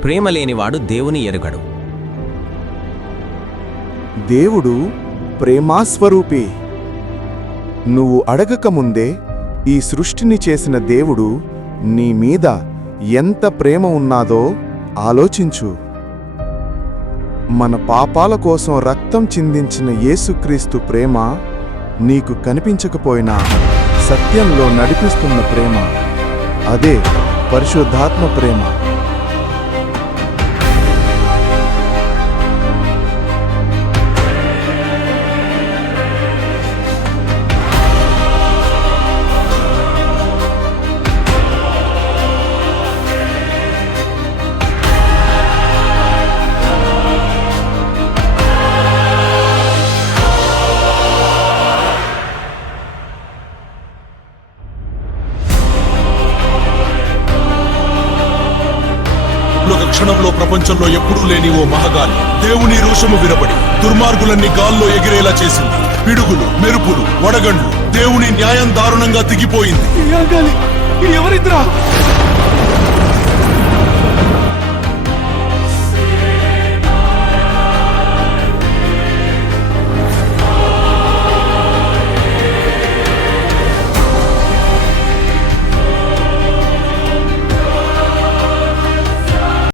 ప్రేమ లేనివాడు దేవుని ఎరుగడు. దేవుడు ప్రేమాస్వరూపి. నువ్వు అడగకముందే ఈ సృష్టిని చేసిన దేవుడు నీ మీద ఎంత ప్రేమ ఉన్నాదో ఆలోచించు. మన పాపాల కోసం రక్తం చిందించిన యేసుక్రీస్తు ప్రేమ నీకు కనిపించకపోయినా సత్యంలో నడిపిస్తున్న ప్రేమ, అదే పరిశుద్ధాత్మ ప్రేమ. ఒక క్షణంలో ప్రపంచంలో ఎప్పుడూ లేని ఓ మహగాలి దేవుని రోషము వినబడి దుర్మార్గులన్నీ గాల్లో ఎగిరేలా చేసింది. పిడుగులు, మెరుపులు, వడగండ్లు, దేవుని న్యాయం దారుణంగా దిగిపోయింది. ఎవరిద్రా